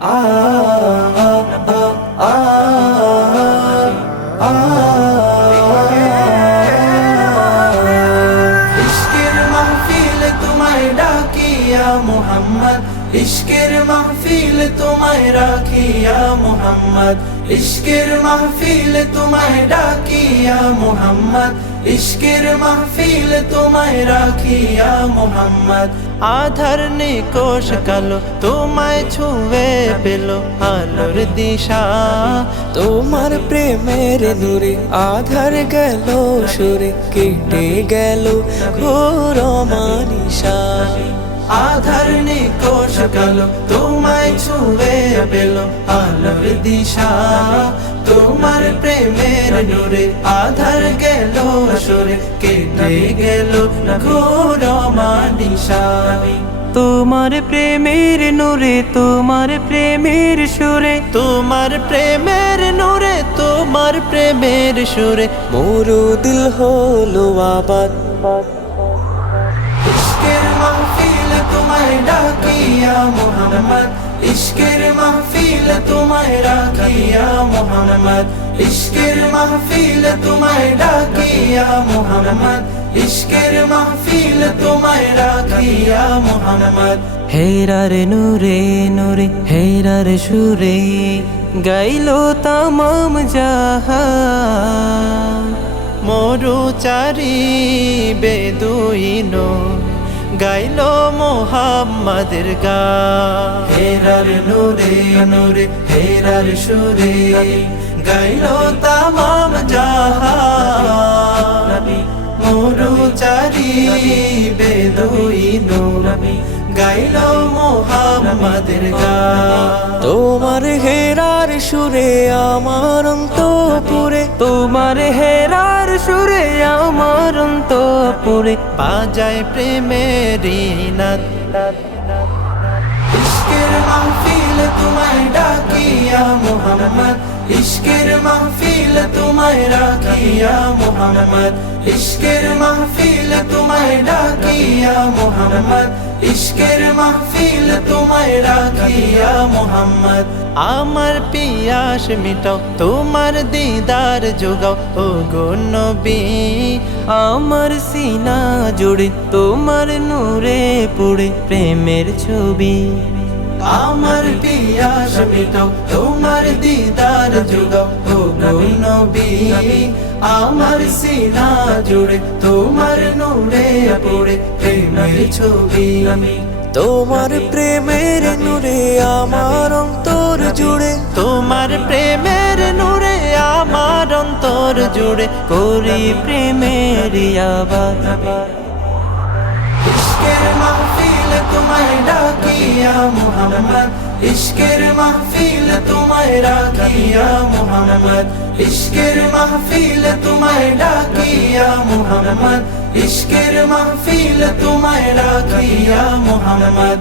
আ আ আ আ আ ইশকের মাহফিল তোমায় ডাকিয়া মুহাম্মদ, ইশকের মাহফিল তোমায় রাখিয়া মুহাম্মদ, ইশকের মাহফিল তোমায় ডাকিয়া মুহাম্মদ, ইশকের মাহফিল তোমায় রাখিয়া মুহাম্মদ। আধার নিকোষ কালো তোমায় ছুঁয়ে পেল আলোর দিশা, তোমার প্রেমের নূরে আধার গেল সুরে কেটে গেল ঘোর মানিশা। আধার নিকোষ কালো তোমায় ছুঁয়ে পেল আলোর দিশা, তোমার প্রেমের নূরে আধার গেল সুরে কেটে গেল ঘোর মানিশা। তোমার প্রেমের নূরে, তোমার প্রেমের সুরে, তোমার প্রেমের নূরে, তোমার প্রেমের সুরে মোরো দিল হলো আবাদ। ইশকের মাহফিল তোমায় ডাকিয়া মুহাম্মদ, ইশকের মাহফিল তোমায় রাখিয়া মুহাম্মদ, ইশকের মাহফিল তোমায় ডাকিয়া মুহাম্মদ, ইশকের মাহফিল তোমায় রাখিয়া মুহাম্মদ। হেরার নূরে নূরে, হেরার সুরে গাইলো তামাম জাহান। মরুচারি বেদুইনো গাইলো মুহাম্মাদের গান। হেরার নূরে নূরে, হেরার সুরে গাইলো তামাম জাহান। মরুচারি বেদুইনো গাইলো মুহাম্মাদের গান। তোমার হেরার সুরে আমার অন্তঃপুরে, তোমার হেরার সুরে আমার অন্তঃপুরে বাজায় প্রেমেরই নাদ। ইশকের মাহফিল তোমায় ডাকিয়া মুহাম্মদ, ইশকের মাহফিল তোমায় রাখিয়া মুহাম্মদ, ইশকের মাহফিল তোমায় ডাকিয়া মুহাম্মদ, ইশকের মাহফিল তোমায় রাখিয়া মুহাম্মদ। আমার পিয়াস মিটাও তোমার দিদার যোগাও ও গো নবী, আমার সিনা জুড়ে তোমার নূরে পড়ে প্রেমের ছবি। আমার পিয়াস মিটাও তোমার দিদার যোগাও ও গো নবী, আমার সিনা জুড়ে তোমার নূরে পড়ে প্রেমের ছবি। তোমার প্রেমের নূরে আমার অন্তর জুড়ে, তোমার প্রেমের নূরে আমার অন্তর জুড়ে করি প্রেমের আবাদ। ইশকের মাহফিল তোমায় ডাকিয়া মুহাম্মদ, ইশকের মাহফিল তোমায় রাখিয়া মুহাম্মদ, ইশকের মাহফিল তোমায় ডাকিয়া মুহাম্মদ, ইশকের মাহফিল তোমায় রাখিয়া মুহাম্মদ।